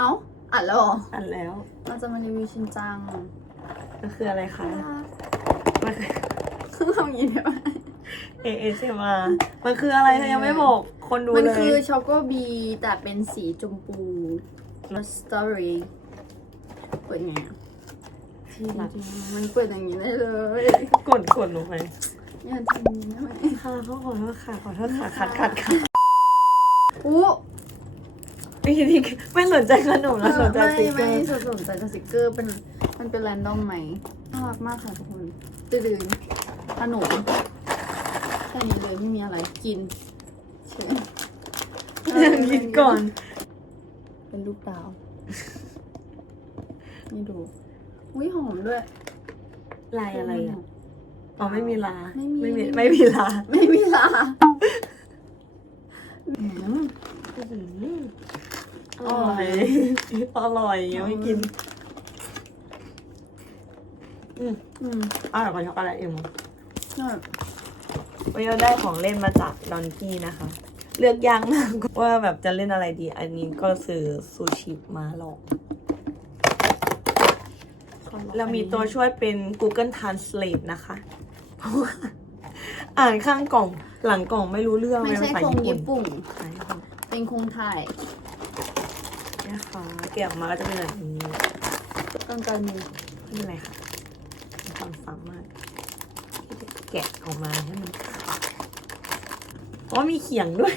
เอ้าอัดแล้วเหรออันแล้ว เราจะมารีวิวชินจังมันคืออะไรคะมันคือ คือทำอย่างนี้ได้ไหมเอเอเซมามันคืออะไรเธอยังไม่บอกคนดูมันเลยคือช็อกโกบีแต่เป็นสีชมพูสตรอเบอรี่เปิดไงอะที่รัก จริงๆมันเปิดอย่างนี้ได้เลยกดกดลงไปเนี่ยทำอย่างนี้ได้ไหมค่ะเขาขอโทษค่ะ ขอโทษค่ะ คัดคัดค่ะอู้ ไม่คิดที่ไม่สนใจขนมแล้วสนใจไม่สติ๊กเกอไม่ร์สนใจสติกเกอร์เป็นมันเป็นแรนดอมไหมน่ารักมากค่ะทุกคนตื่นขนมแค่นี้เลยไม่มีอะไรกินเฉยยังกินก่อน เป็นลูกดาวนี่ดูอุ้ยหอมด้วยลายอะไรอะอ๋อไม่มีลาไม่มีไม่มีไม่มีลาไม่มีลา อืมอร่อย อร่อยยังไม่กิน อืมอืมอร่อยกว่าช็อกโกแลตเองมั้งน่าวันนี้เราได้ของเล่นมาจากดอนกี้นะคะ เลือกยากมากว่าแบบจะเล่นอะไรดี อันนี้ก็ซื้อซูชิมาหลอกเรามีตัวช่วยเป็น Google Translate นะคะเพราะว่าอ่านข้างกล่องหลังกล่องไม่รู้เรื่องไม่เป็นใช่ภาษาคงญี่ญี่ปุ่นปุ่นใช่ค่ะเป็นคงไทย นะคะแกะออกมาก็จะเป็นแบบนี้กันไกลมือไม่เป็นไรค่ะมีความสามารถที่จะแกะออกมาให้มันขาดเพราะมีเขียงด้วย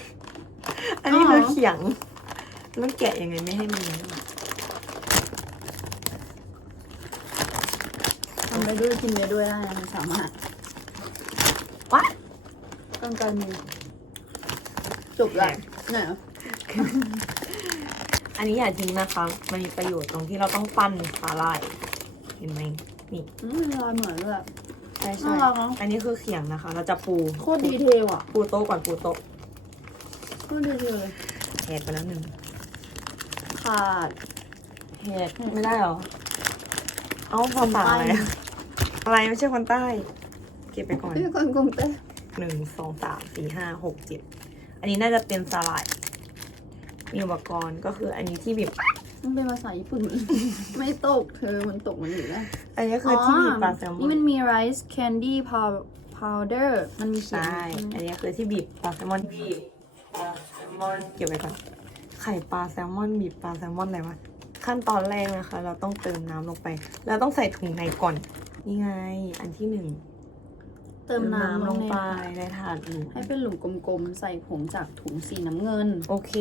อันนี้คือเขียงแล้วแกะยังไงไม่ให้มันนั้นทำไปด้วยกินไปด้วยได้นะมันสามารถวะกันไกลมือจบละไหนอะอั นนี้อย่าทิ้งนะคะ มันมีประโยชน์ตรงที่เราต้องปั้นสาหร่ายเห็นไหมนี่อืมลายเหมือนเลยอะใช่ใช่น่ารักเนอะอันนี้คือเขียงนะคะ เราจะปูโคตรดีเทลอะปูโต๊ะก่อนปูโต๊ะโคตรดีเทลเลยแหกไปแล้วหนึ่งขาดแหกไม่ได้หรอ เอาภาษาอะไรอะอะไรไม่ใช่คนใต้ เก็บไปก่อนพี่คนกรุงเต้หนึ่งสองสามสี่ห้าหกเจ็ดอันนี้น่าจะเป็นสาหร่าย มีอุปกรณ์ก็คืออันนี้ที่บีบมันเป็นภาษาญี่ปุ่น ไม่ตกเธอมันตกมันอยู่แล้วอันนี้คือที่บีบปลาแซลมอนี่นมันมี rice candy pow- powder มันมีเขียนใช่อันนี้คือที่บีบปลาแซลมอนบีบปลาแซลมอนเก็บไว้ก่อนไข่ปลาแซลมอนบีบปลาแซลมอนอะไรวะขั้นตอนแรกนะคะ เราต้องเติมน้ำลงไป แล้วต้องใส่ถุงในก่อนนี่ไง อันที่หนึ่ง เติมน้ำลงไปในในถาดหนูให้เป็นหลุมกลมๆ ใส่ผงจากถุงสีน้ำเงิน โอเค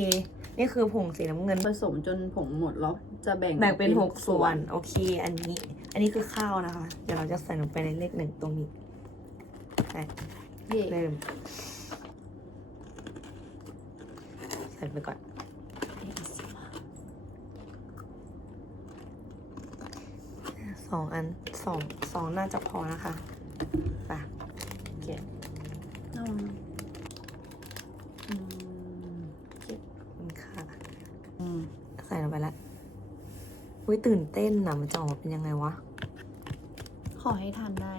นี่คือผงสีน้ำเงินผสมจนผงหมดแล้วจะแบ่งแบ่งเป็นหกส่วน โอเค อันนี้ อันนี้คือข้าวนะคะ เดี๋ยวเราจะใส่ลงไปในเลขหนึ่งตรงนี้ไปเย่เริ่มใส่ไปก่อน สองอันสองสองน่าจะพอนะคะไปเก็บ อืมอืม คุณค่ะ อืม ใส่ลงไปแล้วอุ้ย ตื่นเต้นนะมันจะออกมาเป็นยังไงวะ ขอให้ทานได้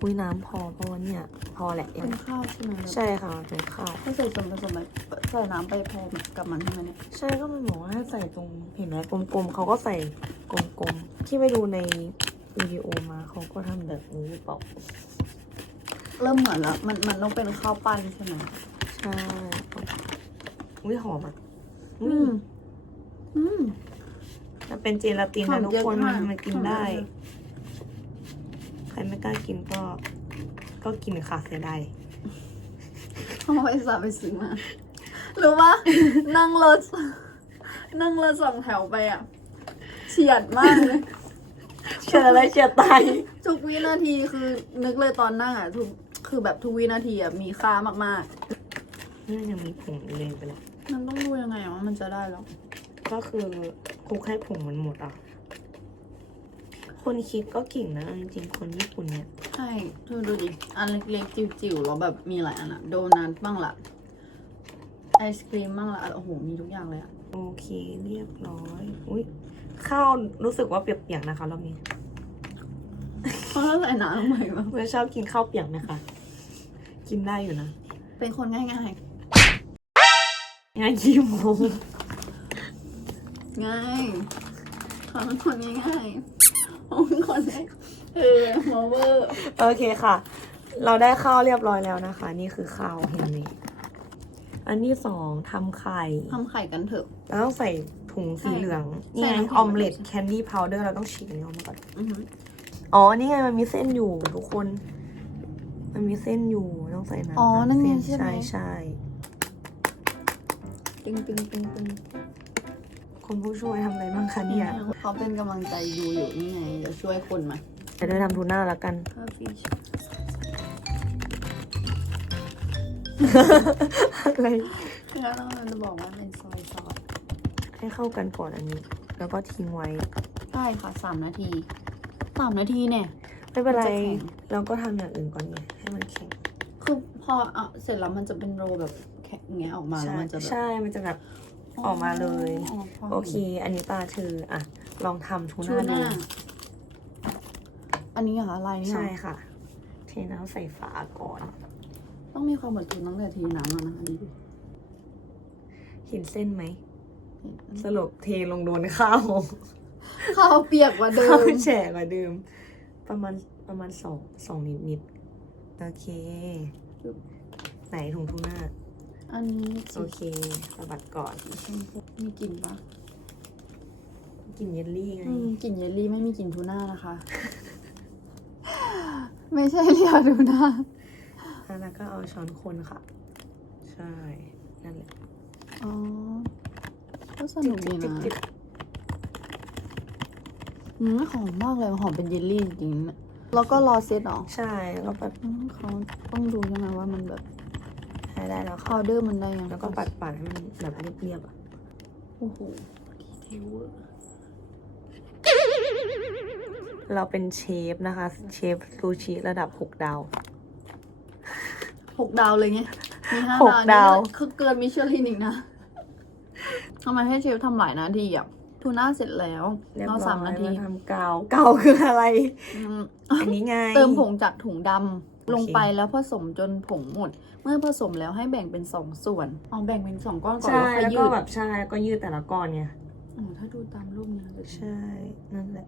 อุ้ยน้ำพอเพราะว่าเนี่ย พอแหละเป็นข้าวใช่ไหมใช่ค่ะมันเป็นข้าวถ้าใส่ส่วนผสมแบบใส่น้ำไปพอกับมันใช่ไหมเนี่ยใช่ก็มันบอกว่าให้ใส่ตรงเห็นไหมกลมๆเขาก็ใส่กลมๆที่ไปดูในวิดีโอมาเขาก็ทำแบบนี้หรือเปล่า เริ่มเหมือนแล้ว มันมันต้องเป็นข้าวปั้นใช่ไหม ใช่อุ้ยหอมอะอือืมมอืมมันเป็นเจลาตินหอนะมทุกเยอะคนมามักนมันกินหอมได้เยอะใครไม่กล้ากินก็ ก็กินค่ะเสียดายเอาไปสาไปซื้อมา รู้ปะนั่งรถ นั่งรถสองแถวไปอะ เฉียดมากเลยเชื่ออะไรเชื่อตายทุกวินาทีคือนึกเลยตอนนั่งอะทุกคือแบบทุกวินาทีอะมีค่ามากนี่ มันยังมีผงอยู่เลยไปแล้วๆมันต้องดูยังไงว่ามันจะได้แล้วก็คือคลุกให้ผงมันหมดอะ คนคิดก็เก่งนะเอาจริงๆคนญี่ปุ่นเนี่ย ใช่เธอดูดิ อันเล็กๆ จิ๋วๆ แล้วแบบมีหลายอันอะโดนัทบ้างละไอศครีมบ้างละโอ้โห มีทุกอย่างเลยอะโอเคเรียบร้อย อุ้ยข้าวรู้สึกว่าเปียกๆนะคะรอบนี้เพราะถ้าใส่น้ำลงไปมั้งเพื่อนชอบกินข้าวเปียกไหมคะ กินได้อยู่นะ เป็นคนง่าย ง่ายยี่โมงๆง่ายเขาเป็นคนง่ายๆเขาเป็นคนได้เออโมเวอร์โอเคค่ะ เราได้ข้าวเรียบร้อยแล้วนะคะ นี่คือข้าวเห็นไหมอันที่สองทำไข่ ทำไข่กันเถอะเราต้องใส่ถุงสีเหลืองใส่นี่ไงน้ำแข็งออมเล็ตแคนดี้พาวเดอร์เราต้องฉีกอันนี้ออกมาก่อนอือหืออ๋อ นี่ไงมันมีเส้นอยู่ทุกคน มันมีเส้นอยู่ต้องใส่น้ำอ๋อตามนั่นไงเส้นใช่ไหมใช่ใช่ ตึงตึงตึงตึงคุณผู้ช่วยทำอะไรบ้างคะเนี่ยเขาเป็นกำลังใจดูอยู่นี่ไงเดี๋ยวช่วยคนมาจะได้ทำทูน่าแล้วกันข้าวฟิชอะไรแล้วเราจะบอกว่าเป็นซอยซอสให้เข้ากันก่อนอันนี้ แล้วก็ทิ้งไว้ได้ค่ะสามนาทีสามนาทีเนี่ยไม่เป็นไรมันจะแข็งเราก็ทำอย่างอื่นก่อนไงให้มันแข็งคือพอเอาเสร็จแล้วมันจะเป็นโรแบบ แข็งอย่างเงี้ยออกมาแล้วใช่มันจะแบบ ใช่มันจะแบบออกมาเลยอ๋อพโอเค อันนี้ตาเธออะ ลองทำทูชูน่าหดูน้าอันนี้เหรออะไรเนี่ยใช่ค่ะ เทน้ำใส่ฝาก่อน ต้องมีความเหมือนทุนตั้งแต่ทีน้ำแล้วนะคะดีดิเห็นเส้นไหม สรุปเทลงโดนข้าวข้าวเปียกกว่าเดิข้าวมแฉะกว่าเดิม ประมาณประมาณสองสองนิดนิดๆโอเค ไหนถุงทูน่า อันนี้โอเคสะบัดก่อนสีชมพูมีกลิ่นปะกินเยลลี่ไง อืมกลิ่นเยลลี่ไม่มีกลิ่นทูน่านะคะ ไม่ใช่เรียกทูน่าแล้วก็เอาช้อนคนค่ะ ใช่ นั่นแหละอ๋อ ก็สนุกดีจิ๊บนะจิ๊บอืมหอมมากเลยหอมเป็นเยลลี่จริงๆนะแล้วก็รอเซตเหรอใช่ แล้วแบบอืมเขาต้องดูใช่ไหมว่ามันแบบให้ ได้แล้วค่ะพาวเดอร์มันได้ยังแล้วก็ปัดปัดๆให้มันแบบเรียบๆอะโอ้โหดีเทลเวอร์เราเป็นเชฟนะคะ เชฟซูชิระดับหกดาวหกดาวเลยไงมีห้าหกดาวดาวนี่คือเกินมิชลินอีกนะทำไมให้เชฟทำหลายนาทีอะทูน่าเสร็จแล้วเรียบเราร้สามอยนาทีมาทำเกาเกาคืออะไร อืมอันนี้ไงเติมผงจากถุงดำโอเค ลงไปแล้วผสมจนผงหมด เมื่อผสมแล้วให้แบ่งเป็นสองส่วนเอาแบ่งเป็นสองก้อนก่อนใช่แล้วค่อยแล้วยืก็ดแบบใช่ก็ยืดแต่ละก้อนไงอ๋อถ้าดูตามรูปนี้เลยใช่นั่นแหละ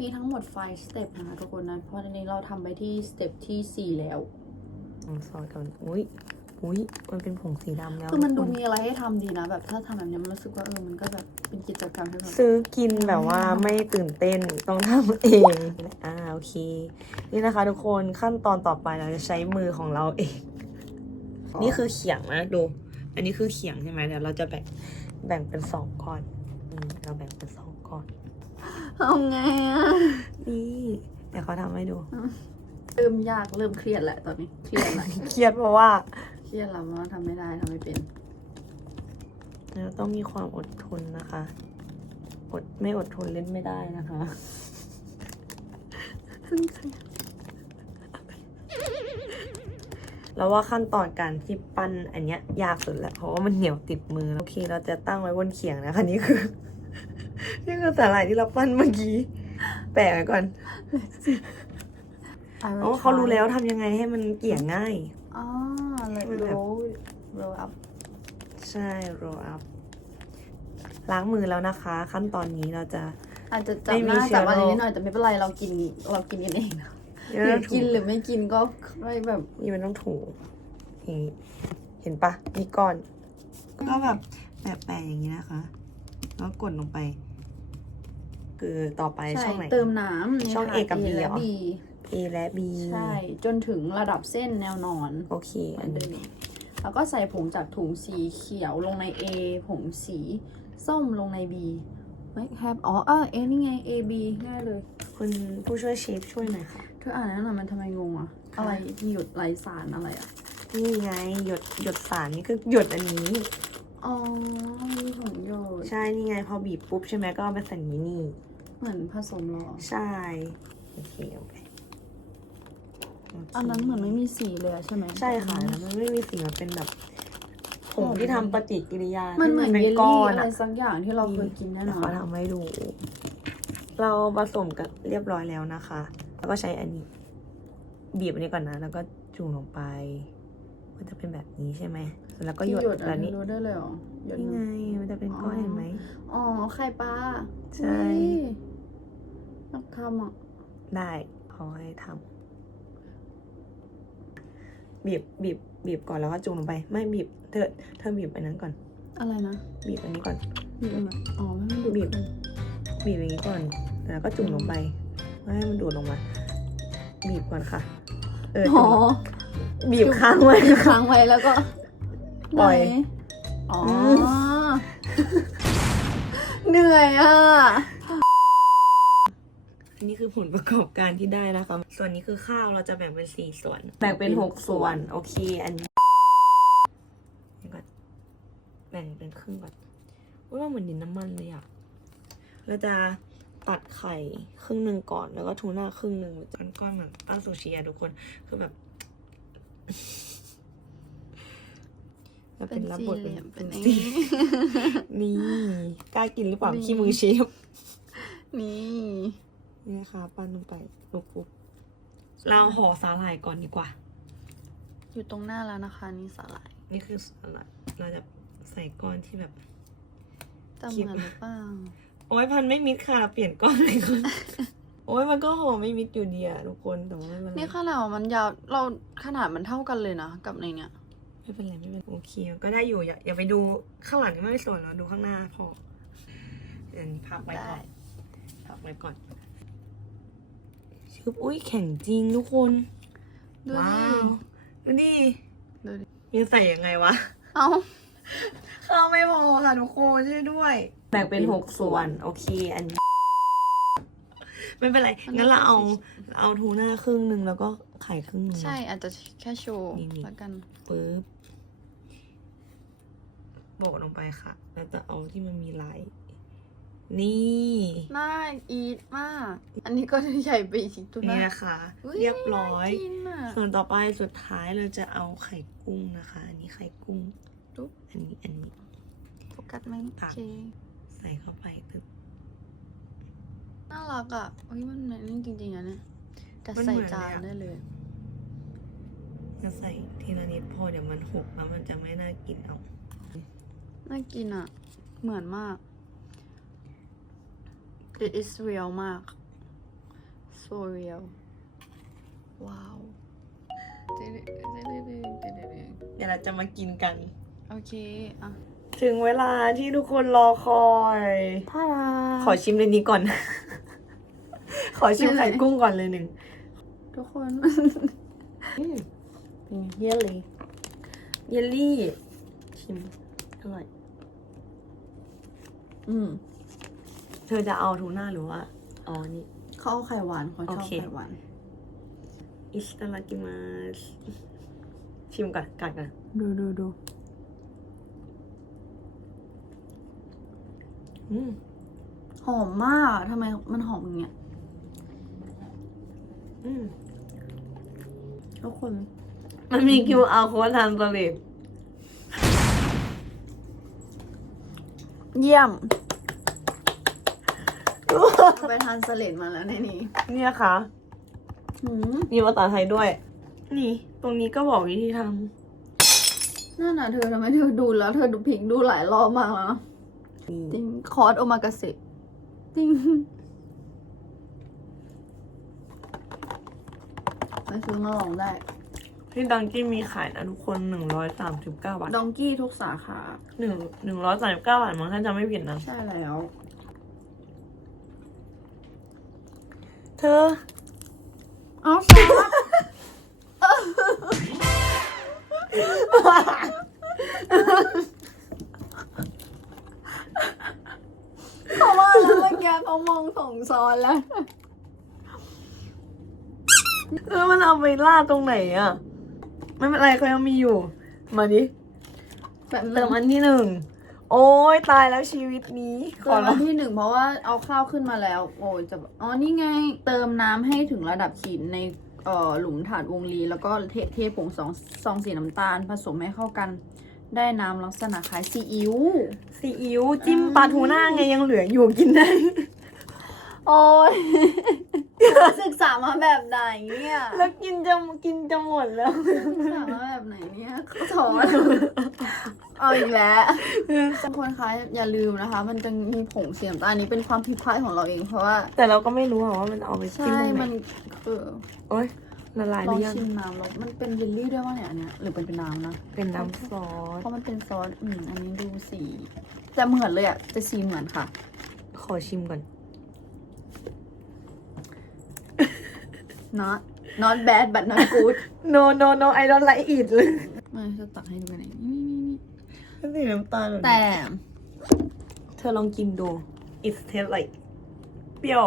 มีทั้งหมด5สเต็ปนะคะทุกคนนะเพราะตอนนี้เราทำไปที่สเต็ปที่4แล้วลองซอยก่อนอุ้ย อุ้ยมันเป็นผงสีดำแล้วคือมันดูทุกคมีอะไรให้ทำดีนะ แบบถ้าทำแบบนี้มันรู้สึกว่าเออมันก็แบบเป็นกิจกรรมที่แบบซื้อกินแบบว่าไม่ตื่นเต้นต้องทำเองอ่าโอเค นี่นะคะ ทุกคนขั้นตอนต่อไปเราจะใช้มือของเราเอง นี่คือเขียงนะดู อันนี้คือเขียงใช่ไหมเดี๋ยวเราจะแบ่งแบ่งเป็นสองก้อนนี่เราแบ่งเป็นสองก้อนเอาไงอะนี่เดี๋ยวเขาทำให้ดู เริ่มยากเริ่มเครียดแหละตอนนี้ เครียดแหละเครียดเพราะว่า เครียดแล้วว่าทำไม่ได้ทำไม่เป็นเราต้องมีความอดทนนะคะ อดไม่อดทนเล่นไม่ได้นะคะแล้วว่าขั้นตอนการที่ปั้นอันเนี้ยยากสุดแหละเพราะว่ามันเหนียวติดมือโอเค เราจะตั้งไว้บนเขียงนะคะนี่คือนี่คือสาหร่ายที่เราปั้นเมื่อกี้แปะไว้ก่อนอ๋อเขารู้แล้วทำยังไงให้มันเกลี่ยง่ายอ๋อ เลยมันโรแบบโรอัพใช่ roll up ล้างมือแล้วนะคะ ขั้นตอนนี้เราจะ อาจจะจับไม่หมีน้าเชื้จัอบอะไรโรคนิดหน่อยแต่ไม่เป็นไรเรากินเรากินกันเองนะหเอรืออกินหรือไม่กินก็ไม่แบบนี่มันต้องถูอย่างนี้เห็นปะมีก้อน ก็แบบแบบแปะอย่างนี้นะคะ แล้วกดลงไป คือต่อไปใช่ช่องไหน เติมน้ำนี่ช่องค่ะ A กับ B และเหรอ B A และ B ใช่ จนถึงระดับเส้นแนวนอนโอเคเหมือัอนนเดินี้มแล้วก็ใส่ผงจากถุงสีเขียวลงใน A ผงสีส้มลงใน B ไม่แคบอ๋อเออเอนี่ไง A B ง่ายเลย คุณผู้ช่วยเชฟช่วยหน่อยค่ะ เธออ่านแล้วหน่อยมันทำไมงงอะค่ะอะไรหยุดไรสารอะไรอะนี่ไงหยดหยดสารนี่คือหยดอันนี้ อ๋อมีผงโยด ใช่ นี่ไงพอบีบปุ๊บใช่ไหมก็เอาไปใส่นี้นี่ เหมือนผสมหรอ ใช่ โอเคโอเคโเค อันนั้นเหมือนไม่มีสีเลยอะใช่ไหมใช่ค่ะแล้วมันไม่มีสีมันเป็นแบบผงที่ทำปฏิกิริยามันที่เหมือนเป็นเยลก้อลี่นอะไรอะสักอย่างที่เราเคยกินแน่นเดี๋ยวอเขานทำให้ดู เราผสมกันเรียบร้อยแล้วนะคะ แล้วก็ใช้อันนี้ บีบอันนี้ก่อนนะ แล้วก็จุ่มลงไป มันจะเป็นแบบนี้ใช่ไหมเสร็จแล้วก็หยที่ดหยดแบอับนนี้นี้รู้ได้เลยเหรอหยดนี่หไงนึ่งมันจะเป็นก้อนอ๋อเห็นไหมอ๋อไข่ปลาใช่อุ๊ยนักทำอะได้เขาให้ทำ บีบบีบบีบก่อนแล้วก็จุ่มลงไป ไม่บีบเธอเธอบีบอันนั้นก่อน อะไรนะบีบอันนี้ก่อน บีบอะไรอ๋อไม่ไม่ดูบีบบีบอย่างนี้ก่อนแล้วก็จุ่มลงไปไม่ให้มันดูดลงมา บีบก่อนค่ะ เอออ๋จุ่อมบีบค้างไว้ค้างไว้แล้วก็ปล่อยไหนอ๋ออมเหนื่อยอะอันนี้คือผลประกอบการที่ได้นะคะ ส่วนนี้คือข้าวเราจะแบ่งเป็นสี่ส่วน แบ่งเป็นหกส่วน โอเค อันนี้เดี๋ยวก่อนแบ่งเป็นครึ่งก่อนว่าเหมือนดินน้ำมันเลยอะเราจะตัดไข่ครึ่งหนึ่งก่อน แล้วก็ทูน่าครึ่งหนึ่งจนก้อนเหมือนปั้นซูชิอะทุกคนคือแบบแล้วเป็เป็นนรับบทสี่เป็นเหลี่ยมเป็นเป็นไอ้สี่นี่กล้ากินหรือเปล่านี่ขี้มือเชฟนี่นี่นะคะปั้นลงไปปุ๊บปุ๊บ เราห่อสาหร่ายก่อนดีกว่า อยู่ตรงหน้าแล้วนะคะ นี่สาหร่ายนี่คือสาหร่ายเราจะใส่ก้อนที่แบบ จะเหมือนหรือเปล่า โอ้ยพันไม่มิดค่ะเราเปลี่ยนก้อนเลยก่อนโอ้ยมันก็ห่อไม่มิดอยู่ดีอะทุกคนแต่ว่าไม่เป็นไรนี่ขนาดมันยาวเราขนาดมันเท่ากันเลยนะกับในเนี้ยไม่เป็นไรไม่เป็นไรโอเคก็ได้อยู่อย่าอย่าไปดูข้างหลังนี่ไม่สวยเราดูข้างหน้าพอเดี๋ยวนี้พักไว้ก่อนพักไว้ก่อน ชึบอุ้ยแข็งจริงทุกคนดูว้าดิวดูดิดูดิมีใส่ยังไงวะ เอ้าข้าวไม่พอค่ะทุกคนช่วยด้วย แบ่งเป็นหกส่วน โอเค อันนี้ไม่เป็นไร งั้นเราเอาเอาทูน่าครึ่งหนึ่งแล้วก็ไข่ครึ่งหนึ่ง ใช่อาจจะแค่โชว์นี่ๆแล้วกัน ปึ๊บโบกลงไปค่ะ แล้วจะเอาที่มันมีลาย นี่น่าอีทมาก อันนี้ก็ใหญ่ไปอีกทุกนี่นะนะคะอุ๊เรียบร้อยน่ากินอะส่วนต่อไปสุดท้ายเราจะเอาไข่กุ้งนะคะ อันนี้ไข่กุ้งตุ๊บอันนี้อันนี้โฟกัสไหมตัโอกเคใส่เข้าไปปึ๊บน่ารักอะเฮ้ยมันเหมือนนี่จริงๆนะเนี่ยแต่มันใส่เหมือนจานเลยอะได้เลยจะใส่ทีละนิดพอเดี๋ยวมันหกแล้วมันจะไม่น่ากินเอา น่ากินอะ เหมือนมาก it is real มาก so real ว้าวเดี๋ยวเราจะมากินกัน โอเค อะ ถึงเวลาที่ทุกคนรอคอยท่าดาขอชิมเลยนี้ก่อน ขอชิมไข่กุ้งก่อนเลยหนึ่ง ทุกคนเป็นเยลลี่ เยลลี่ ชิม อร่อย อืม เธอจะเอาทูน่าหรือว่าอ๋อนี่ เขาเอาไข่หวานเขาชอบโอเค ไข่หวาน อิสตาลากิมาสชิมก่อนกัดกันดูดูดูอืมหอมมากทำไมมันหอมอย่างเงี้ยอืมทุกคน มันมี QR code ทางสลิดเยี่ยม ไปทานสเลดมาแล้วในนี้เนี่ยค่ะ หืมมีภาษาไทยด้วย นี่ ตรงนี้ก็บอกวิธีทนั่นน่ะเธอทำไมเธอดูแล้วเธอดูพลิกดูหลายรอบมากแล้วนะำนี่จริงคอร์สโอมากาเสะจริงไปซื้อมาลองได้ที่ดังกี้มีขายนะทุกคนหนึ่งร้อยสามสิบเก้าบาทดองกี้ทุกสาขา หนึ่งหนึ่งร้อยสามสิบเก้าบาทมั้งถ้าจำไม่ผิดนะ ใช่แล้ว เธอ เอาซอสเพราะว่าแล้วเมื่อกี้เขามองสองซ้อนแล้วเออมันเอาไปล่าดตรงไหนอะ ไม่เป็นไรเขายังมีอยู่ มาดิแบบเติมอันที่หนึ่ง โอ้ยตายแล้วชีวิตนี้ขเติอมละอันที่หนึ่งเพราะว่าเอาข้าวขึ้นมาแล้ว โอ้ยจะอ๋อนี่ไงเติมน้ำให้ถึงระดับขีดในเอ่อหลุมถาดวงรีแล้วก็เทเทผงสองซองสีน้ำตาล ผสมให้เข้ากัน ได้น้ำลักษณะคล้ายซีอิ๊วซีอิ๊วจิ้มปลาทูน่าไงยังเหลืออยู่กินได้ โอ้ย ศึกษามาแบบไหนเนี่ยแล้วกินจะกินจะหมดแล้ว ศึกษามาแบบไหนเนี่ยเขาถอนเอาอีกแล้วทุกคนคะอย่าลืมนะคะ มันจะมีผงเสียน้ำตาลอันนี้เป็นความผิดพลาดของเราเองเพราะว่า แต่เราก็ไม่รู้อะว่ามันเอาไปจิ้ใช่มตรงไหนมันคือโอ๊ยละลายหลอรืงอยังชิมน้ำแล้วมันเป็นเยลลี่ด้วยวะเนี่ยอันเนี้ยหรือเป็นเป็นน้ำนะ เป็นน้ำซอสเพราะมันเป็นซอสอืมอันนี้ดูสีจะเหมือนเลยอะจะสีเหมือนค่ะ ขอชิมก่อน not not bad but not good no no no I don't like it เลยมาจะตักให้ดูกันไหนนี่นี่นี่สีน้ำตาลแต่ เธอลองกินดู it taste like เปรี้ยว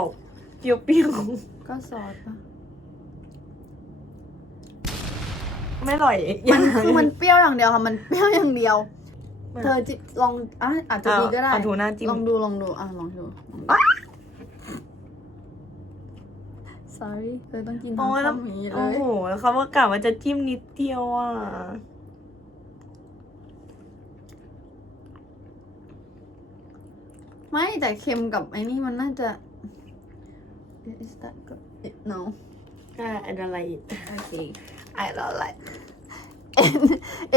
เปรี้ยวเปรี้ยวก็ซอสปะไม่อร่อยมันคือมันเปรี้ยวอย่างเดียวค่ะ มันเปรี้ยวอย่างเดียว เธอจิลองอะอาจจะดีก็ได้เอาทูน่าจิ้มลองดูลองดูอะลองดู sorry เธอต้องกินทั้โอ้งยแล้วคำนี้เลโอ้ย โหแล้วเขาว่ากะว่าจะจิ้มนิดเดียวอะ ไม่แต่เค็มกับไอ้นี่มันน่าจะ is that good no ก็ I don't like it okay I don't like end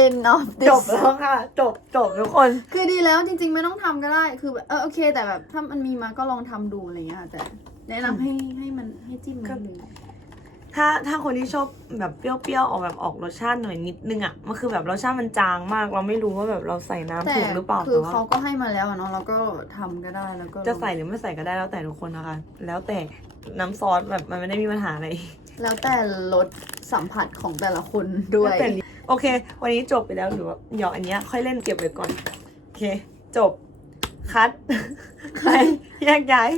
end of จ this บแล้วค่ะ จบจบทุกคน คือดีแล้วจริงๆ ไม่ต้องทำก็ได้ คือแบบเออโอเค แต่แบบถ้ามันมีมาก็ลองทำดูอะไรเงี้ยค่ะแต่ แนะนำให้ให้มันให้จิ้มมันเลยถ้าถ้าคนที่ชอบแบบเปรี้ยวๆออกแบบออกรสชาติหน่อยนิดนึงอะมันคือแบบรสชาติมันจางมาก เราไม่รู้ว่าแบบเราใส่น้ำแต่ถูกหรือเปล่าคืแต่อว่าเขาก็ให้มาแล้วอะเนาะเราก็ทำก็ได้แล้วก็จะใส่หรือไม่ใส่ก็ได้แล้วแต่ทุกคนนะคะ แล้วแต่น้ำซอสแบบมันไม่ได้มีปัญหาอะไร แล้วแต่รสสัมผัสของแต่ละคนด้วยแล้วแต่ลิ้นโอเค วันนี้จบไปแล้วหรือว่าเดี๋ยวอันเนี้ยค่อยเล่นเก็บไว้ก่อน โอเค จบ คัด ใครแยกย้าย